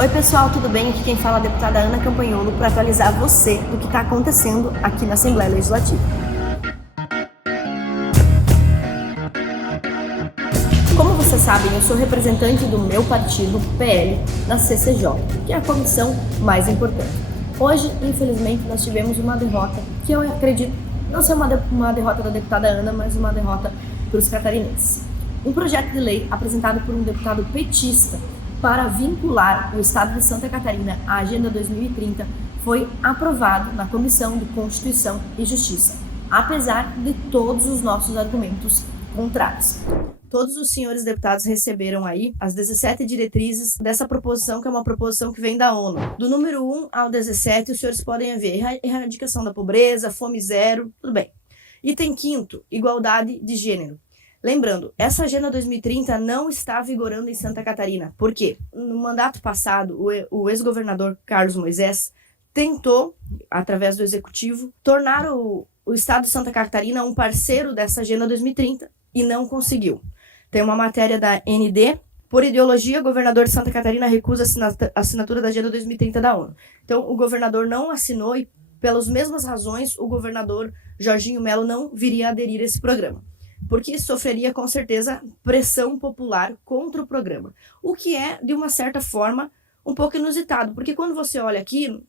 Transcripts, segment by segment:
Oi pessoal, tudo bem? Aqui quem fala é a deputada Ana Campagnolo para atualizar você do que está acontecendo aqui na Assembleia Legislativa. Como vocês sabem, eu sou representante do meu partido, PL, na CCJ, que é a comissão mais importante. Hoje, infelizmente, nós tivemos uma derrota, que eu acredito não ser uma derrota da deputada Ana, mas uma derrota para os catarinenses. Um projeto de lei apresentado por um deputado petista para vincular o Estado de Santa Catarina à Agenda 2030 foi aprovado na Comissão de Constituição e Justiça, apesar de todos os nossos argumentos contrários. Todos os senhores deputados receberam aí as 17 diretrizes dessa proposição, que é uma proposição que vem da ONU. Do número 1 ao 17, os senhores podem ver erradicação da pobreza, fome zero, tudo bem. Item 5º, igualdade de gênero. Lembrando, essa Agenda 2030 não está vigorando em Santa Catarina. Por quê? No mandato passado, o ex-governador Carlos Moisés tentou, através do Executivo, tornar o Estado de Santa Catarina um parceiro dessa Agenda 2030 e não conseguiu. Tem uma matéria da ND. Por ideologia, o governador de Santa Catarina recusa a assinatura da Agenda 2030 da ONU. Então, o governador não assinou e, pelas mesmas razões, o governador Jorginho Melo não viria a aderir a esse programa, porque sofreria, com certeza, pressão popular contra o programa. O que é, de uma certa forma, um pouco inusitado, porque quando você olha aqui,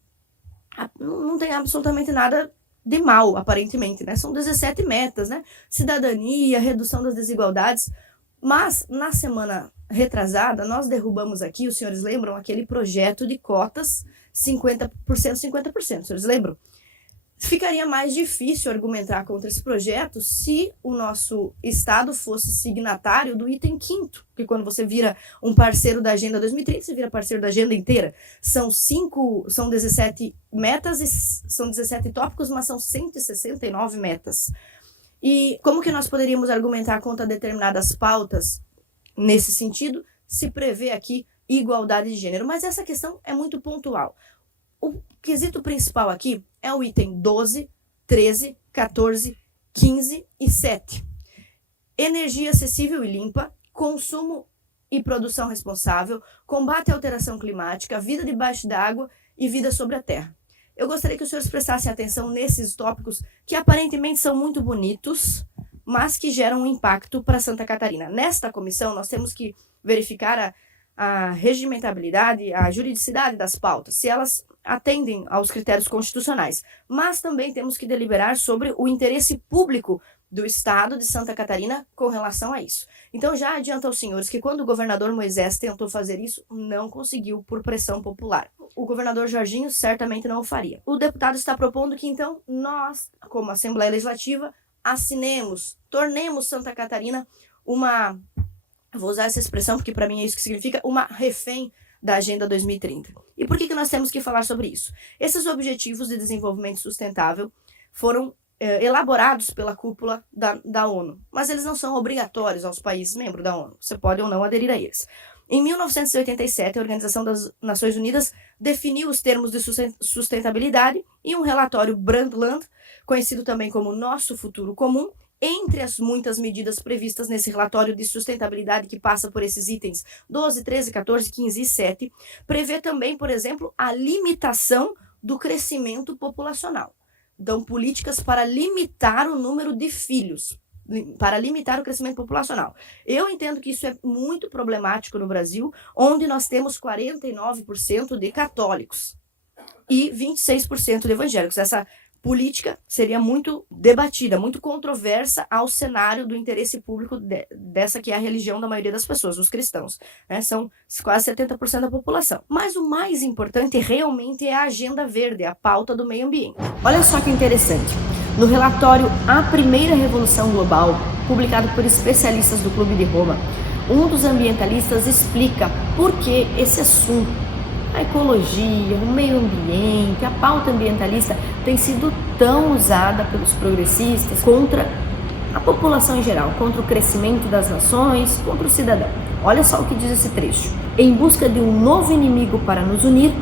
não tem absolutamente nada de mal, aparentemente, né? São 17 metas, né? Cidadania, redução das desigualdades. Mas, na semana retrasada, nós derrubamos aqui, os senhores lembram, aquele projeto de cotas 50%, 50%, os senhores lembram? Ficaria mais difícil argumentar contra esse projeto se o nosso Estado fosse signatário do item 5º, que quando você vira um parceiro da Agenda 2030, você vira parceiro da agenda inteira. São 17 metas e são 17 tópicos, mas são 169 metas. E como que nós poderíamos argumentar contra determinadas pautas nesse sentido, se prevê aqui igualdade de gênero? Mas essa questão é muito pontual. O quesito principal aqui é o item 12, 13, 14, 15 e 7. Energia acessível e limpa, consumo e produção responsável, combate à alteração climática, vida debaixo d'água e vida sobre a terra. Eu gostaria que os senhores prestassem atenção nesses tópicos que aparentemente são muito bonitos, mas que geram um impacto para Santa Catarina. Nesta comissão, nós temos que verificar a regimentabilidade, a juridicidade das pautas, se elas atendem aos critérios constitucionais. Mas também temos que deliberar sobre o interesse público do Estado de Santa Catarina com relação a isso. Então já adianto aos senhores que quando o governador Moisés tentou fazer isso, não conseguiu por pressão popular. O governador Jorginho certamente não o faria. O deputado está propondo que então nós, como Assembleia Legislativa, tornemos Santa Catarina uma, vou usar essa expressão porque para mim é isso que significa, uma refém da Agenda 2030. E por que nós temos que falar sobre isso? Esses objetivos de desenvolvimento sustentável foram elaborados pela cúpula da ONU, mas eles não são obrigatórios aos países membros da ONU. Você pode ou não aderir a eles. Em 1987, a Organização das Nações Unidas definiu os termos de sustentabilidade e um relatório Brundtland, conhecido também como Nosso Futuro Comum, entre as muitas medidas previstas nesse relatório de sustentabilidade que passa por esses itens 12, 13, 14, 15 e 7, prevê também, por exemplo, a limitação do crescimento populacional. Então, políticas para limitar o número de filhos, para limitar o crescimento populacional. Eu entendo que isso é muito problemático no Brasil, onde nós temos 49% de católicos e 26% de evangélicos. Essa política seria muito debatida, muito controversa ao cenário do interesse público dessa que é a religião da maioria das pessoas, os cristãos, né? São quase 70% da população. Mas o mais importante realmente é a agenda verde, a pauta do meio ambiente. Olha só que interessante. No relatório A Primeira Revolução Global, publicado por especialistas do Clube de Roma, um dos ambientalistas explica por que esse assunto, a ecologia, o meio ambiente, a pauta ambientalista tem sido tão usada pelos progressistas contra a população em geral, contra o crescimento das nações, contra o cidadão. Olha só o que diz esse trecho. Em busca de um novo inimigo para nos unir,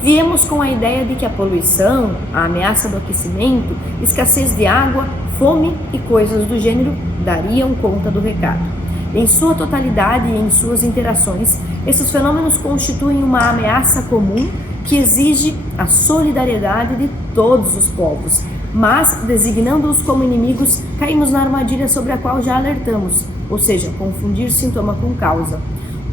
viemos com a ideia de que a poluição, a ameaça do aquecimento, escassez de água, fome e coisas do gênero dariam conta do recado. Em sua totalidade e em suas interações, esses fenômenos constituem uma ameaça comum que exige a solidariedade de todos os povos, mas, designando-os como inimigos, caímos na armadilha sobre a qual já alertamos, ou seja, confundir sintoma com causa.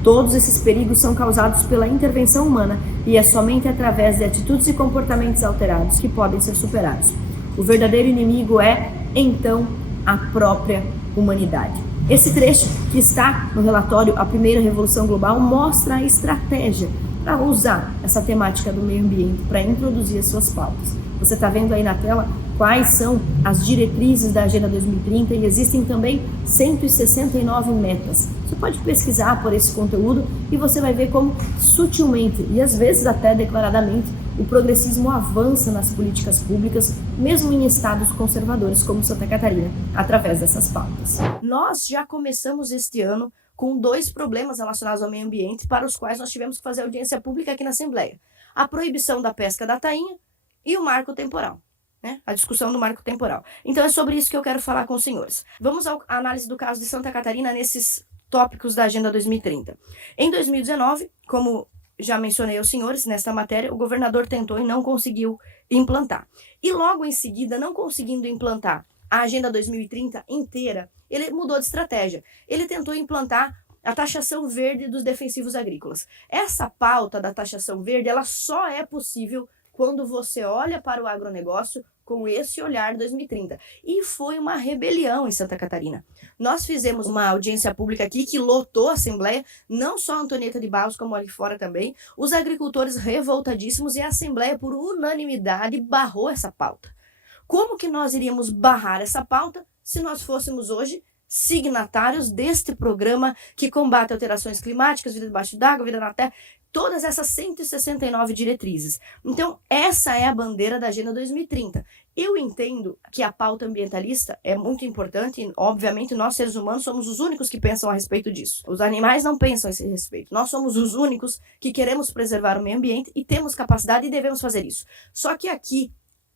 Todos esses perigos são causados pela intervenção humana e é somente através de atitudes e comportamentos alterados que podem ser superados. O verdadeiro inimigo é, então, a própria humanidade. Esse trecho que está no relatório A Primeira Revolução Global mostra a estratégia para usar essa temática do meio ambiente para introduzir as suas pautas. Você está vendo aí na tela quais são as diretrizes da Agenda 2030 e existem também 169 metas. Você pode pesquisar por esse conteúdo e você vai ver como sutilmente e às vezes até declaradamente o progressismo avança nas políticas públicas, mesmo em estados conservadores como Santa Catarina, através dessas pautas. Nós já começamos este ano com 2 problemas relacionados ao meio ambiente para os quais nós tivemos que fazer audiência pública aqui na Assembleia. A proibição da pesca da tainha e o marco temporal, né? A discussão do marco temporal. Então é sobre isso que eu quero falar com os senhores. Vamos à análise do caso de Santa Catarina nesses tópicos da Agenda 2030. Em 2019, como já mencionei aos senhores nesta matéria, o governador tentou e não conseguiu implantar. E logo em seguida, não conseguindo implantar a Agenda 2030 inteira, ele mudou de estratégia. Ele tentou implantar a taxação verde dos defensivos agrícolas. Essa pauta da taxação verde, ela só é possível quando você olha para o agronegócio com esse olhar 2030. E foi uma rebelião em Santa Catarina. Nós fizemos uma audiência pública aqui que lotou a Assembleia, não só a Antonieta de Barros, como ali fora também, os agricultores revoltadíssimos, e a Assembleia, por unanimidade, barrou essa pauta. Como que nós iríamos barrar essa pauta se nós fôssemos hoje signatários deste programa que combate alterações climáticas, vida debaixo d'água, vida na terra, todas essas 169 diretrizes. Então, essa é a bandeira da Agenda 2030. Eu entendo que a pauta ambientalista é muito importante e, obviamente, nós, seres humanos, somos os únicos que pensam a respeito disso. Os animais não pensam a esse respeito. Nós somos os únicos que queremos preservar o meio ambiente e temos capacidade e devemos fazer isso. Só que aqui,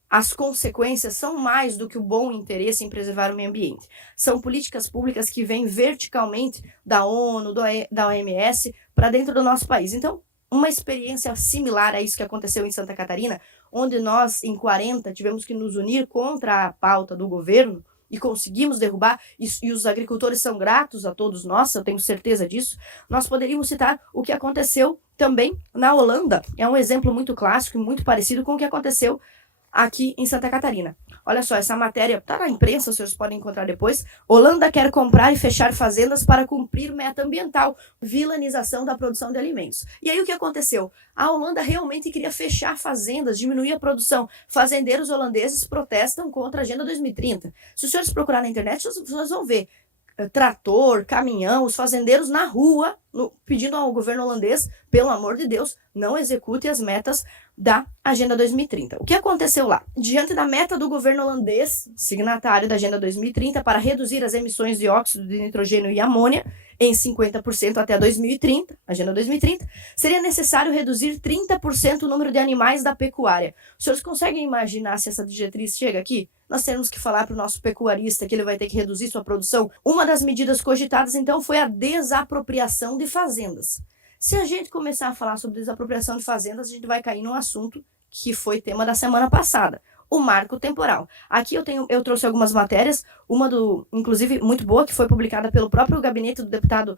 as consequências são mais do que o bom interesse em preservar o meio ambiente. São políticas públicas que vêm verticalmente da ONU, da OMS, para dentro do nosso país. Então, uma experiência similar a isso que aconteceu em Santa Catarina, onde nós, em 40, tivemos que nos unir contra a pauta do governo e conseguimos derrubar, e os agricultores são gratos a todos nós, eu tenho certeza disso. Nós poderíamos citar o que aconteceu também na Holanda. É um exemplo muito clássico e muito parecido com o que aconteceu aqui em Santa Catarina. Olha só, essa matéria está na imprensa, os senhores podem encontrar depois. Holanda quer comprar e fechar fazendas para cumprir meta ambiental, vilanização da produção de alimentos. E aí o que aconteceu? A Holanda realmente queria fechar fazendas, diminuir a produção. Fazendeiros holandeses protestam contra a Agenda 2030. Se os senhores procurarem na internet, vocês vão ver trator, caminhão, os fazendeiros na rua, pedindo ao governo holandês, pelo amor de Deus, não execute as metas da Agenda 2030. O que aconteceu lá? Diante da meta do governo holandês, signatário da Agenda 2030, para reduzir as emissões de óxido de nitrogênio e amônia em 50% até 2030, Agenda 2030, seria necessário reduzir 30% o número de animais da pecuária. Os senhores conseguem imaginar se essa diretriz chega aqui? Nós temos que falar para o nosso pecuarista que ele vai ter que reduzir sua produção. Uma das medidas cogitadas, então, foi a desapropriação de fazendas. Se a gente começar a falar sobre desapropriação de fazendas, a gente vai cair num assunto que foi tema da semana passada, o marco temporal. Aqui eu trouxe algumas matérias, uma inclusive muito boa, que foi publicada pelo próprio gabinete do deputado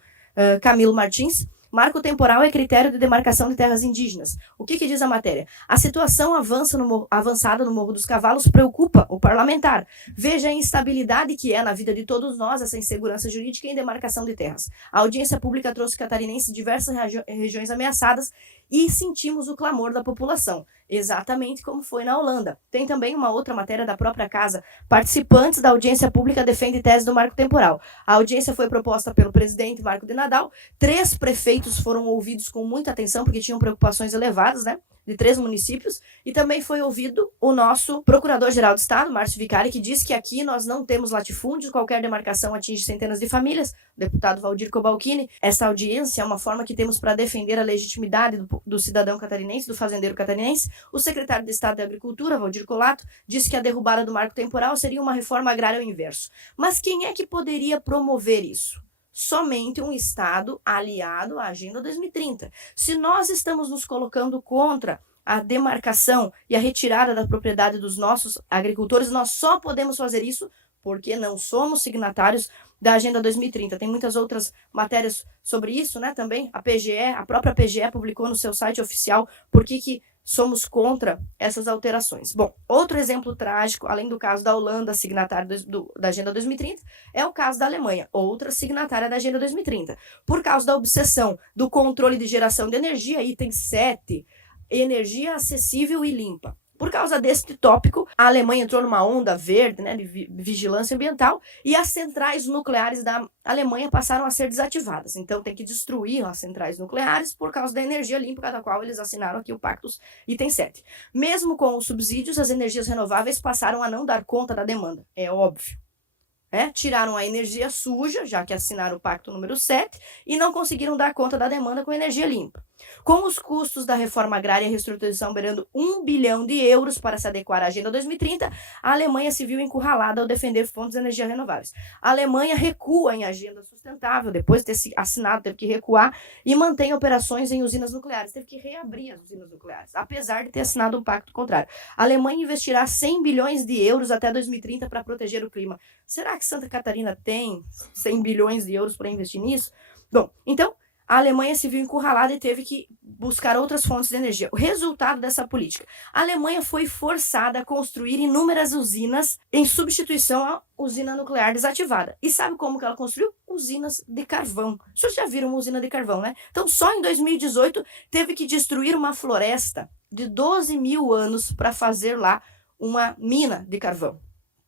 Camilo Martins. Marco temporal é critério de demarcação de terras indígenas. O que diz a matéria? A situação avançada no Morro dos Cavalos preocupa o parlamentar. Veja a instabilidade que é na vida de todos nós essa insegurança jurídica em demarcação de terras. A audiência pública trouxe catarinenses diversas regiões ameaçadas e sentimos o clamor da população, exatamente como foi na Holanda. Tem também uma outra matéria da própria casa. Participantes da audiência pública defendem tese do marco temporal. A audiência foi proposta pelo presidente Marco de Nadal. 3 prefeitos foram ouvidos com muita atenção, porque tinham preocupações elevadas, né? De 3 municípios, e também foi ouvido o nosso Procurador-Geral do Estado, Márcio Vicari, que diz que aqui nós não temos latifúndios, qualquer demarcação atinge centenas de famílias. O deputado Valdir Cobalcini, essa audiência é uma forma que temos para defender a legitimidade do cidadão catarinense, do fazendeiro catarinense. O secretário de Estado de Agricultura, Valdir Colato, disse que a derrubada do marco temporal seria uma reforma agrária ao inverso. Mas quem é que poderia promover isso? somente um Estado aliado à Agenda 2030. Se nós estamos nos colocando contra a demarcação e a retirada da propriedade dos nossos agricultores, nós só podemos fazer isso porque não somos signatários da Agenda 2030. Tem muitas outras matérias sobre isso, né? Também a própria PGE publicou no seu site oficial por que somos contra essas alterações. Bom, outro exemplo trágico, além do caso da Holanda, signatária da Agenda 2030, é o caso da Alemanha, outra signatária da Agenda 2030. Por causa da obsessão do controle de geração de energia, item 7, energia acessível e limpa. Por causa deste tópico, a Alemanha entrou numa onda verde, né, de vigilância ambiental, e as centrais nucleares da Alemanha passaram a ser desativadas. Então tem que destruir as centrais nucleares por causa da energia limpa, da qual eles assinaram aqui o Pacto item 7. Mesmo com os subsídios, as energias renováveis passaram a não dar conta da demanda. É óbvio. Tiraram a energia suja, já que assinaram o Pacto número 7, e não conseguiram dar conta da demanda com energia limpa. Com os custos da reforma agrária e reestruturação beirando 1 bilhão de euros para se adequar à Agenda 2030, a Alemanha se viu encurralada ao defender fontes de energia renováveis. A Alemanha recua em agenda sustentável, depois de ter assinado, teve que recuar, e mantém operações em usinas nucleares. Teve que reabrir as usinas nucleares, apesar de ter assinado um pacto contrário. A Alemanha investirá 100 bilhões de euros até 2030 para proteger o clima. Será que Santa Catarina tem 100 bilhões de euros para investir nisso? Bom, então, a Alemanha se viu encurralada e teve que buscar outras fontes de energia. O resultado dessa política: a Alemanha foi forçada a construir inúmeras usinas em substituição à usina nuclear desativada. E sabe como que ela construiu? Usinas de carvão. Vocês já viram uma usina de carvão, né? Então, só em 2018, teve que destruir uma floresta de 12 mil anos para fazer lá uma mina de carvão.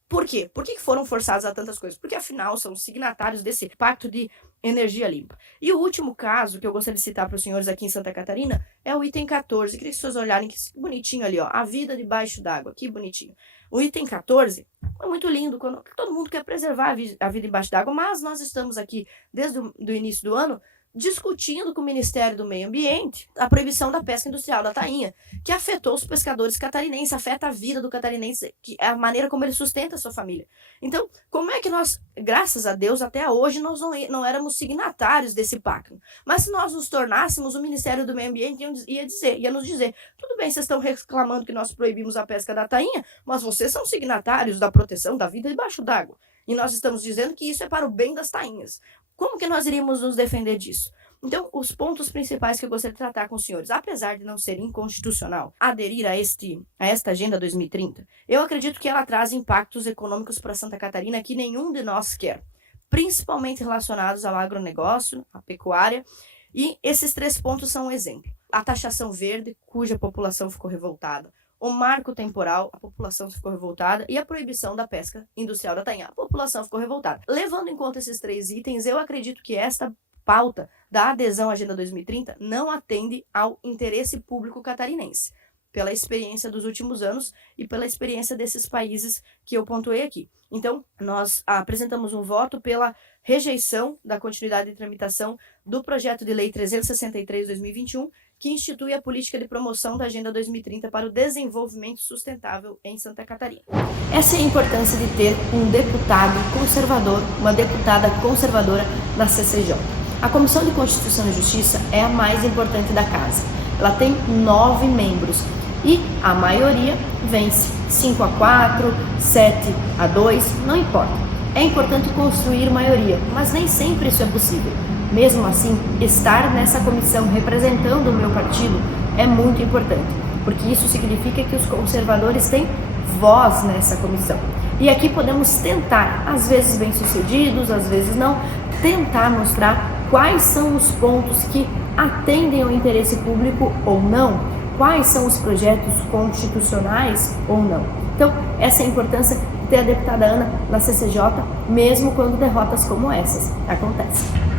Por quê? Por que foram forçados a tantas coisas? Porque, afinal, são signatários desse pacto de energia limpa. E o último caso que eu gostaria de citar para os senhores aqui em Santa Catarina é o item 14. Queria que vocês olharem que bonitinho ali, ó, a vida debaixo d'água, que bonitinho. O item 14 é muito lindo, quando todo mundo quer preservar a vida debaixo d'água, mas nós estamos aqui, desde o início do ano, discutindo com o Ministério do Meio Ambiente a proibição da pesca industrial da tainha, que afetou os pescadores catarinenses, afeta a vida do catarinense, que é a maneira como ele sustenta a sua família. Então, como é que nós, graças a Deus, até hoje, nós não éramos signatários desse pacto? Mas se nós nos tornássemos, o Ministério do Meio Ambiente ia nos dizer: tudo bem, vocês estão reclamando que nós proibimos a pesca da tainha, mas vocês são signatários da proteção da vida debaixo d'água. E nós estamos dizendo que isso é para o bem das tainhas. Como que nós iríamos nos defender disso? Então, os pontos principais que eu gostaria de tratar com os senhores: apesar de não ser inconstitucional aderir a esta Agenda 2030, eu acredito que ela traz impactos econômicos para Santa Catarina que nenhum de nós quer, principalmente relacionados ao agronegócio, à pecuária, e esses 3 pontos são um exemplo. A taxação verde, cuja população ficou revoltada; o marco temporal, a população ficou revoltada; e a proibição da pesca industrial da tainha, a população ficou revoltada. Levando em conta esses 3 itens, eu acredito que esta pauta da adesão à Agenda 2030 não atende ao interesse público catarinense, pela experiência dos últimos anos e pela experiência desses países que eu pontuei aqui. Então, nós apresentamos um voto pela rejeição da continuidade de tramitação do projeto de lei 363/2021, que institui a política de promoção da Agenda 2030 para o desenvolvimento sustentável em Santa Catarina. Essa é a importância de ter um deputado conservador, uma deputada conservadora na CCJ. A Comissão de Constituição e Justiça é a mais importante da casa. Ela tem 9 membros e a maioria vence. 5-4, 7-2, não importa. É importante construir maioria, mas nem sempre isso é possível. Mesmo assim, estar nessa comissão representando o meu partido é muito importante, porque isso significa que os conservadores têm voz nessa comissão. E aqui podemos tentar, às vezes bem-sucedidos, às vezes não, tentar mostrar quais são os pontos que atendem ao interesse público ou não, quais são os projetos constitucionais ou não. Então, essa é a importância de ter a deputada Ana na CCJ, mesmo quando derrotas como essas acontecem.